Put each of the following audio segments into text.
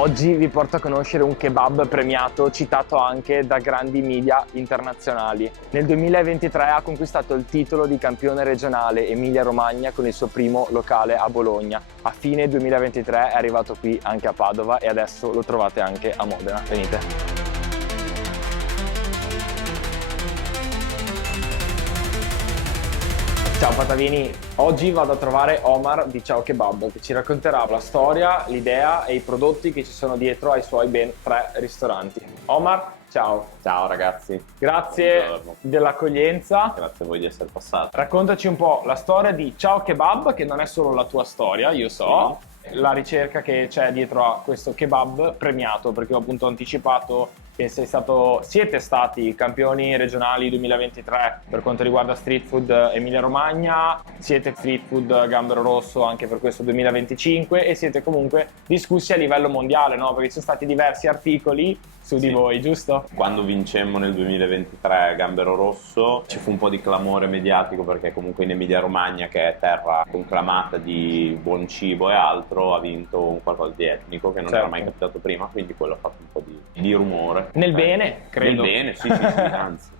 Oggi vi porto a conoscere un kebab premiato citato anche da grandi media internazionali. Nel 2023 ha conquistato il titolo di campione regionale Emilia-Romagna con il suo primo locale a Bologna. A fine 2023 è arrivato qui anche a Padova e adesso lo trovate anche a Modena. Venite. Ciao Patavini, oggi vado a trovare Omar di Ciao Kebab che ci racconterà la storia, l'idea e i prodotti che ci sono dietro ai suoi ben 3 ristoranti. Omar, ciao. Ciao ragazzi. Grazie dell'accoglienza. Grazie a voi di essere passati. Raccontaci un po' la storia di Ciao Kebab, che non è solo la tua storia, io so, la ricerca che c'è dietro a questo kebab premiato, perché ho appunto anticipato che siete stati campioni regionali 2023 per quanto riguarda street food Emilia Romagna, siete street food Gambero Rosso anche per questo 2025 e siete comunque discussi a livello mondiale, no? Perché ci sono stati diversi articoli su di voi, giusto? Quando vincemmo nel 2023 Gambero Rosso ci fu un po' di clamore mediatico perché comunque in Emilia Romagna, che è terra conclamata di buon cibo e altro, ha vinto un qualcosa di etnico che non era mai capitato prima, quindi quello ha fatto un po' di rumore. Nel bene, credo. Nel bene, sì, anzi,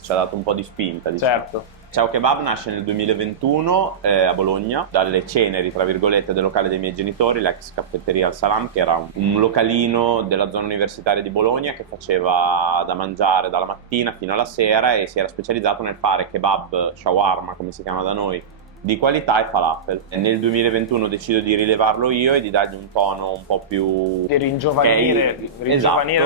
ci ha dato un po' di spinta, diciamo. Certo. Ciao Kebab nasce nel 2021 a Bologna, dalle ceneri, tra virgolette, del locale dei miei genitori, l'ex caffetteria Al Salam, che era un localino della zona universitaria di Bologna che faceva da mangiare dalla mattina fino alla sera e si era specializzato nel fare kebab, shawarma, come si chiama da noi, di qualità e falafel. E nel 2021 decido di rilevarlo io e di dargli un tono un po' più... Di ringiovanire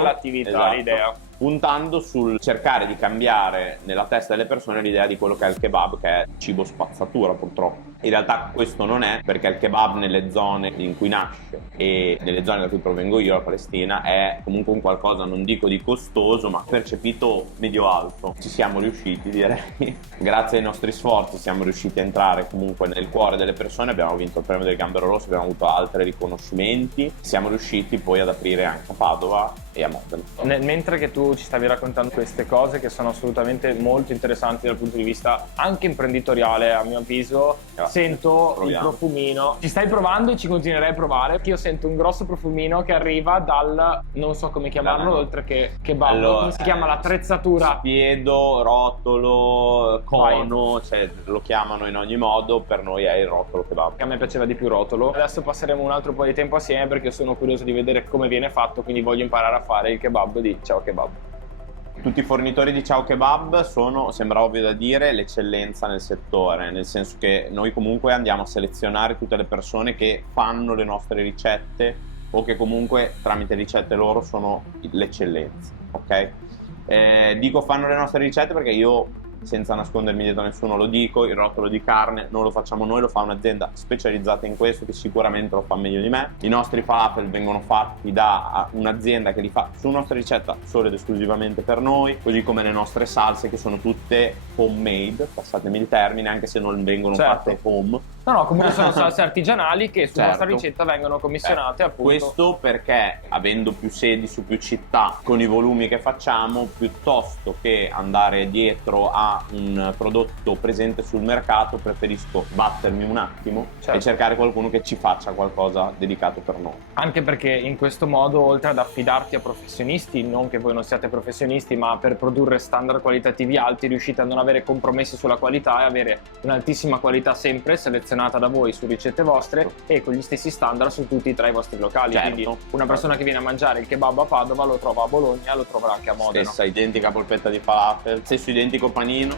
l'attività, esatto. l'idea. Puntando sul cercare di cambiare nella testa delle persone l'idea di quello che è il kebab, che è cibo spazzatura purtroppo. In realtà questo non è, perché il kebab nelle zone in cui nasce e nelle zone da cui provengo io, la Palestina, è comunque un qualcosa, non dico di costoso, ma percepito medio-alto. Ci siamo riusciti, direi. Grazie ai nostri sforzi siamo riusciti a entrare comunque nel cuore delle persone, abbiamo vinto il premio del Gambero Rosso, abbiamo avuto altri riconoscimenti, siamo riusciti poi ad aprire anche a Padova e a Modena. Mentre che tu ci stavi raccontando queste cose che sono assolutamente molto interessanti dal punto di vista anche imprenditoriale, a mio avviso, sento il profumino. Ci stai provando e ci continuerai a provare. Io sento un grosso profumino che arriva dal, non so come chiamarlo, oltre che kebab, allora, come si chiama l'attrezzatura? Spiedo, rotolo, cono, cioè lo chiamano in ogni modo, per noi è il rotolo kebab. A me piaceva di più rotolo. Adesso passeremo un altro po' di tempo assieme perché sono curioso di vedere come viene fatto, quindi voglio imparare a fare il kebab di Ciao Kebab. Tutti i fornitori di Ciao Kebab sono, sembra ovvio da dire, l'eccellenza nel settore, nel senso che noi comunque andiamo a selezionare tutte le persone che fanno le nostre ricette o che comunque tramite ricette loro sono l'eccellenza, ok? Dico fanno le nostre ricette perché io, senza nascondermi dietro a nessuno, lo dico, il rotolo di carne non lo facciamo noi, lo fa un'azienda specializzata in questo che sicuramente lo fa meglio di me. I nostri falafel vengono fatti da un'azienda che li fa su nostra ricetta solo ed esclusivamente per noi, così come le nostre salse che sono tutte homemade, passatemi il termine, anche se non vengono fatte home. No, comunque sono salse artigianali che su nostra ricetta vengono commissionate appunto. Questo perché, avendo più sedi su più città, con i volumi che facciamo, piuttosto che andare dietro a un prodotto presente sul mercato, preferisco battermi un attimo e cercare qualcuno che ci faccia qualcosa dedicato per noi. Anche perché in questo modo, oltre ad affidarti a professionisti, non che voi non siate professionisti, ma per produrre standard qualitativi alti riuscite a non avere compromessi sulla qualità e avere un'altissima qualità sempre selezionata da voi su ricette vostre e con gli stessi standard su tutti e 3 i vostri locali. Quindi una persona che viene a mangiare il kebab a Padova lo trova a Bologna, lo troverà anche a Modena. Stessa identica polpetta di falafel, stesso identico panino.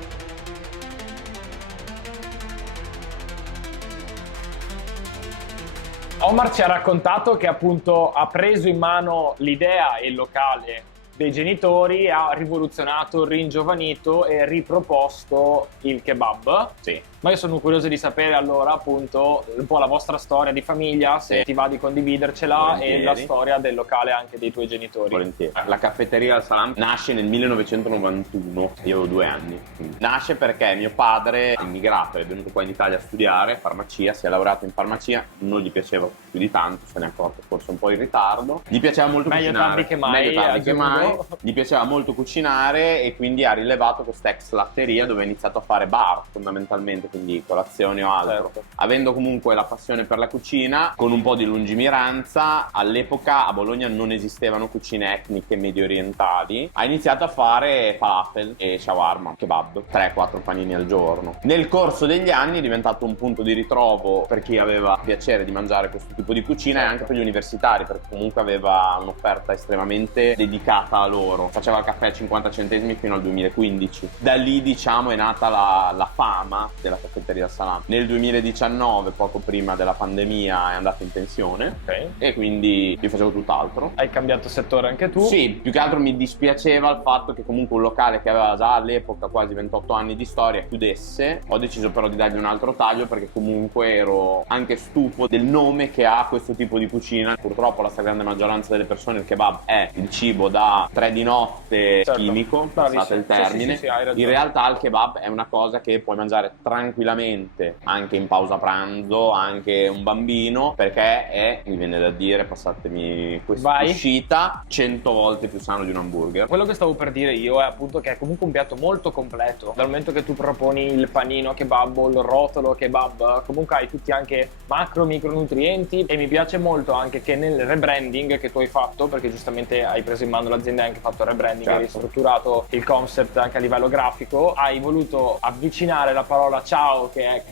Omar ci ha raccontato che appunto ha preso in mano l'idea e il locale dei genitori, ha rivoluzionato, ringiovanito e riproposto il kebab. Sì. Ma io sono curioso di sapere allora appunto un po' la vostra storia di famiglia, se ti va di condividercela, Volentieri. e la storia del locale anche dei tuoi genitori. Volentieri. La caffetteria Al Salam nasce nel 1991, io avevo 2 anni. Nasce perché mio padre è immigrato, è venuto qua in Italia a studiare farmacia, si è laureato in farmacia, non gli piaceva più di tanto, se ne è accorto forse un po' in ritardo. Gli piaceva molto Meglio cucinare. tardi che mai, Meglio tardi che mai. Wow. gli piaceva molto cucinare e quindi ha rilevato questa ex latteria dove ha iniziato a fare bar fondamentalmente, quindi colazioni o altro. Certo. Avendo comunque la passione per la cucina, con un po' di lungimiranza, all'epoca a Bologna non esistevano cucine etniche medio orientali, ha iniziato a fare falafel e shawarma, kebab, 3-4 panini al giorno. Nel corso degli anni è diventato un punto di ritrovo per chi aveva piacere di mangiare questo tipo di cucina, e anche per gli universitari, perché comunque aveva un'offerta estremamente dedicata a loro. Faceva il caffè a 50 centesimi fino al 2015. Da lì, diciamo, è nata la fama della caffetteria Salam. Nel 2019, poco prima della pandemia, è andato in pensione, Ok. e quindi io facevo tutt'altro. Hai cambiato settore anche tu? Sì, più che altro mi dispiaceva il fatto che comunque un locale che aveva già all'epoca quasi 28 anni di storia chiudesse. Ho deciso però di dargli un altro taglio, perché comunque ero anche stufo del nome che ha questo tipo di cucina. Purtroppo la stragrande maggioranza delle persone il kebab è il cibo da 3 di notte, Certo. chimico, Bravissimo. passate il Sì, termine. sì, hai ragione. In realtà il kebab è una cosa che puoi mangiare tranquillamente anche in pausa pranzo, anche un bambino, perché è, mi viene da dire, passatemi questa Vai. uscita, 100 volte più sano di un hamburger. Quello che stavo per dire io è appunto che è comunque un piatto molto completo. Dal momento che tu proponi il panino kebab o il rotolo kebab, comunque hai tutti anche macro, micronutrienti, e mi piace molto anche che nel rebranding che tu hai fatto, perché giustamente hai preso in mano l'azienda e hai anche fatto il rebranding, Certo. hai ristrutturato il concept anche a livello grafico, hai voluto avvicinare la parola ciao, che è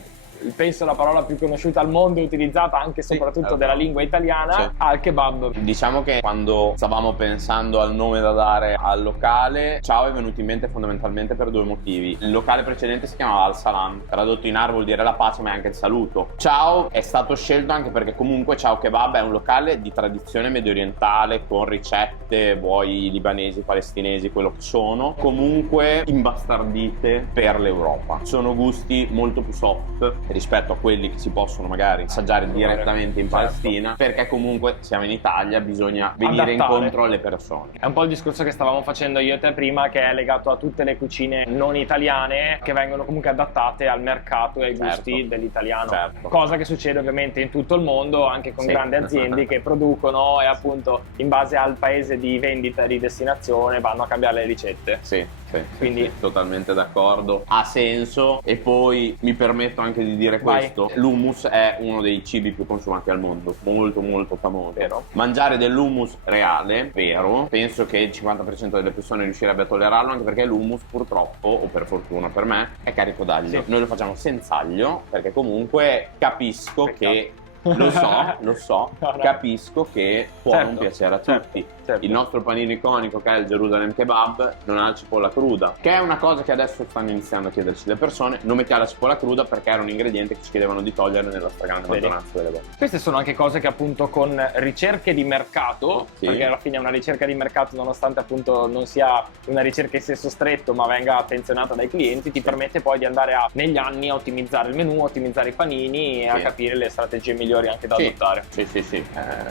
penso la parola più conosciuta al mondo e utilizzata anche e soprattutto della lingua italiana, Sì. al kebab. Diciamo che quando stavamo pensando al nome da dare al locale, ciao è venuto in mente fondamentalmente per 2 motivi. Il locale precedente si chiamava Al Salam, tradotto in arabo vuol dire la pace, ma è anche il saluto. Ciao è stato scelto anche perché comunque Ciao Kebab è un locale di tradizione medio orientale, con ricette, vuoi libanesi, palestinesi, quello che sono, comunque imbastardite per l'Europa. Sono gusti molto più soft rispetto a quelli che si possono magari assaggiare direttamente in Palestina, perché comunque siamo in Italia, bisogna venire Adattare. incontro alle persone. È un po' il discorso che stavamo facendo io e te prima, che è legato a tutte le cucine non italiane che vengono comunque adattate al mercato e ai gusti Certo. dell'italiano. Certo. Cosa che succede ovviamente in tutto il mondo, anche con Sì. grandi aziende che producono e appunto in base al paese di vendita e di destinazione vanno a cambiare le ricette. Sì, Quindi- sì, totalmente d'accordo, ha senso. E poi mi permetto anche di dire Vai. questo: l'hummus è uno dei cibi più consumati al mondo, molto molto famoso. Vero. Mangiare dell'hummus reale, vero, penso che il 50% delle persone riuscirebbe a tollerarlo, anche perché l'hummus purtroppo, o per fortuna per me, è carico d'aglio. Sì. Noi lo facciamo senza aglio, perché comunque capisco Peccato. che lo so, No, no. capisco che può Certo, non piacere a certo, tutti. certo. Il nostro panino iconico, che è il Jerusalem Kebab, non ha la cipolla cruda, che è una cosa che adesso stanno iniziando a chiederci le persone. Non metteva la cipolla cruda perché era un ingrediente che ci chiedevano di togliere nella stragrande Vedi. maggioranza delle volte. Queste sono anche cose che appunto con ricerche di mercato, Sì. perché alla fine è una ricerca di mercato, nonostante appunto non sia una ricerca in senso stretto ma venga attenzionata dai clienti, ti permette poi di andare negli anni a ottimizzare il menù, ottimizzare i panini e a Sì. capire le strategie migliori anche da adottare. Sì.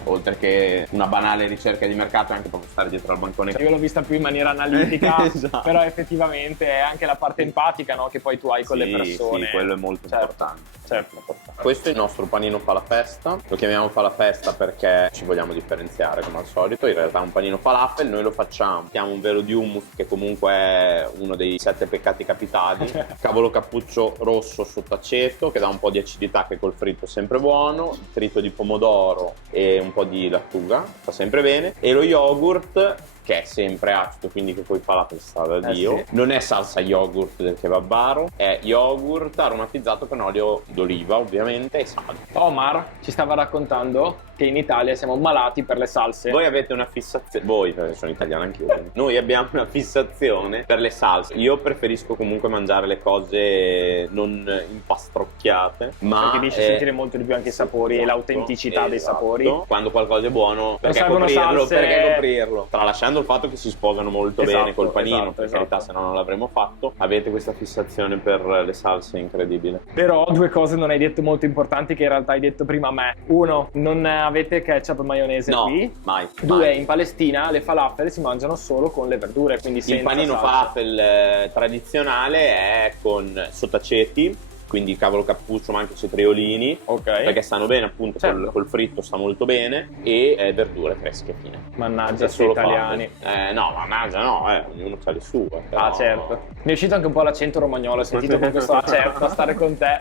Oltre che una banale ricerca di mercato, è anche proprio stare dietro al bancone. Io l'ho vista più in maniera analitica, Esatto. però effettivamente è anche la parte empatica, no, che poi tu hai con le persone. Sì, quello è molto Certo. importante. Certo. Questo è il nostro panino falafesta, lo chiamiamo falafesta perché ci vogliamo differenziare come al solito. In realtà è un panino falafel, noi lo facciamo, mettiamo un velo di hummus che comunque è uno dei 7 peccati capitali, cavolo cappuccio rosso sotto aceto che dà un po' di acidità, che col fritto è sempre buono, trito di pomodoro e un po' di lattuga, fa sempre bene, e lo yogurt che è sempre acido, quindi che poi fa la testata da Dio. sì. Non è salsa yogurt del kebabaro, è yogurt aromatizzato con olio d'oliva ovviamente e sale. Omar ci stava raccontando che in Italia siamo malati per le salse. Voi avete una fissazione, voi perché sono italiano anch'io, quindi. Noi abbiamo una fissazione per le salse. Io preferisco comunque mangiare le cose non impastrocchiate, ma Perché riesci a sentire molto di più anche i sapori e l'autenticità dei sapori. Quando qualcosa è buono, perché servono coprirlo? salse. Perché coprirlo? Tralasciando il fatto che si sposano molto Esatto, bene col panino, esatto, per carità, esatto. se no non l'avremmo fatto. Avete questa fissazione per le salse incredibile. Però 2 cose non hai detto molto importanti che in realtà hai detto prima a me. 1, non avete ketchup e maionese No, qui. mai. 2, mai. in Palestina le falafel si mangiano solo con le verdure, quindi senza Il panino salsa. falafel tradizionale è con sottaceti, quindi cavolo cappuccio ma anche cetriolini, Ok. perché stanno bene appunto, Certo. col fritto sta molto bene, e verdure fresche fine. Mannaggia, È sti solo italiani. fame. No, mannaggia no, ognuno ha le sue. Però... Ah, certo. Mi è uscito anche un po' l'accento romagnolo, ho sentito con questo certo a stare con te.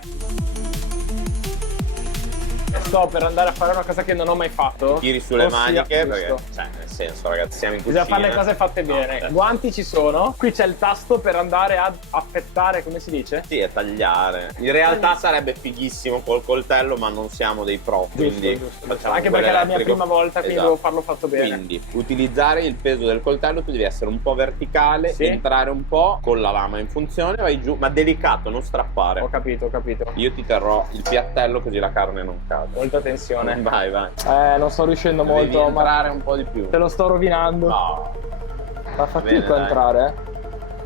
Sto per andare a fare una cosa che non ho mai fatto. Tiri sulle ossia- maniche, giusto. perché, cioè, nel senso, ragazzi, siamo in cucina. Bisogna fare le cose fatte No, bene. certo. Guanti ci sono. Qui c'è il tasto per andare ad affettare, come si dice? Sì, è tagliare. In realtà sarebbe fighissimo col coltello, ma non siamo dei pro, quindi Giusto. facciamo Anche quello perché è la mia elettrico. prima volta, quindi Esatto. devo farlo fatto bene. Quindi utilizzare il peso del coltello, tu devi essere un po' verticale, Sì. entrare un po' con la lama in funzione, vai giù, ma delicato, non strappare. Ho capito, ho capito. Io ti terrò il piattello così la carne non cade. Molta tensione. Vai, vai. Non sto riuscendo Devi molto, ma entrare un po' di più. te lo sto rovinando. No. Fa fatica Bene, dai. entrare.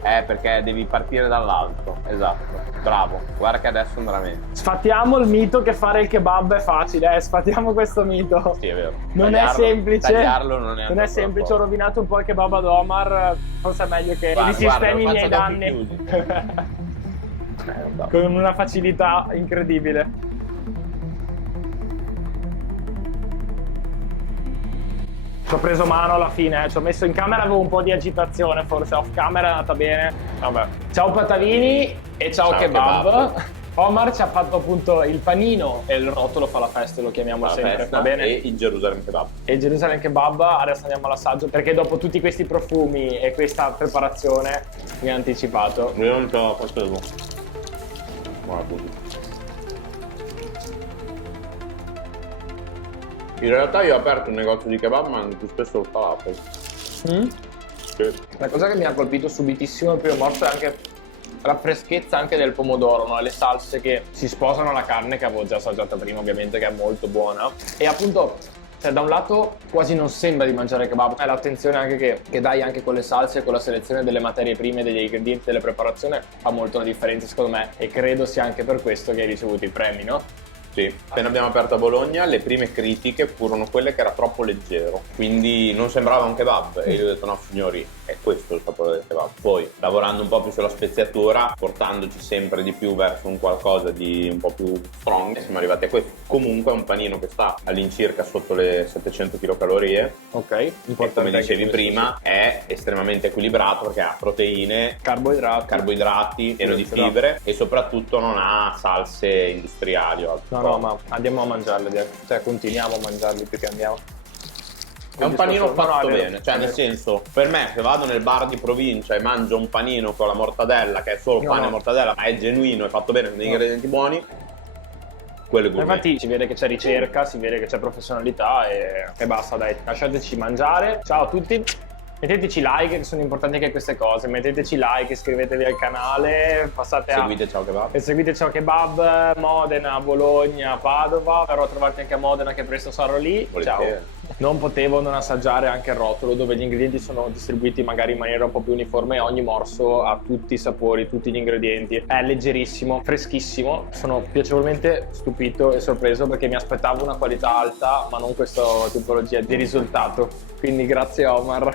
Perché devi partire dall'alto. Esatto. Bravo. Guarda che adesso andrà meglio. Sfattiamo il mito che fare il kebab è facile, sfattiamo questo mito. Sì, è vero. Non è semplice. Tagliarlo non è Non è semplice, ho rovinato un po' il kebab ad Omar, forse è meglio che Guarda, risistemi i guarda, miei lo faccio danni. Con una facilità incredibile. Ci ho preso mano alla fine, ci ho messo in camera, avevo un po' di agitazione, forse off camera è andata bene. Vabbè. Ciao Patavini e ciao, Ciao kebab. kebab. Omar ci ha fatto appunto il panino e il rotolo fa la festa, lo chiamiamo La sempre, festa va bene? e il Gerusalemme Kebab. E il Gerusalemme Kebab, adesso andiamo all'assaggio perché dopo tutti questi profumi e questa preparazione mi ha anticipato. Io non ce la facevo. Guarda. In realtà io ho aperto un negozio di kebab, ma più spesso il falafel. Sì. La cosa che mi ha colpito subitissimo il primo morso è anche la freschezza anche del pomodoro, no? Le salse che si sposano alla carne che avevo già assaggiata prima, ovviamente, che è molto buona. E appunto, cioè, da un lato quasi non sembra di mangiare kebab, è l'attenzione anche che dai anche con le salse e con la selezione delle materie prime, degli ingredienti, delle preparazioni, fa molto la differenza secondo me, e credo sia anche per questo che hai ricevuto i premi, no? Sì, appena abbiamo aperto a Bologna le prime critiche furono quelle che era troppo leggero, quindi non sembrava un kebab e io ho detto no signori, è questo il sapore del kebab. Poi lavorando un po' più sulla speziatura, portandoci sempre di più verso un qualcosa di un po' più strong, siamo arrivati a questo. Comunque è un panino che sta all'incirca sotto le 700 kcal Ok, e come dicevi prima è estremamente equilibrato perché ha proteine, carboidrati, pieno di fibre e soprattutto non ha salse industriali o altro. No, ma andiamo a mangiarli, cioè continuiamo a mangiarli più che andiamo. È un panino No, no, fatto è vero, bene, cioè è nel vero. senso, per me se vado nel bar di provincia e mangio un panino con la mortadella, che è solo No, pane no. e mortadella, ma è genuino, è fatto bene con degli ingredienti buoni, quello è gourmet. Infatti si vede che c'è ricerca, si vede che c'è professionalità e basta, dai, lasciateci mangiare. Ciao a tutti. Metteteci like, che sono importanti anche queste cose. Metteteci like, iscrivetevi al canale, passate Seguite Ciao Kebab. e seguite Ciao Kebab, Modena, Bologna, Padova. Verrò a trovarti anche a Modena, che presto sarò lì. Volentieri. Ciao. Non potevo non assaggiare anche il rotolo, dove gli ingredienti sono distribuiti magari in maniera un po' più uniforme e ogni morso ha tutti i sapori, tutti gli ingredienti. È leggerissimo, freschissimo. Sono piacevolmente stupito e sorpreso perché mi aspettavo una qualità alta, ma non questa tipologia di risultato. Quindi grazie Omar.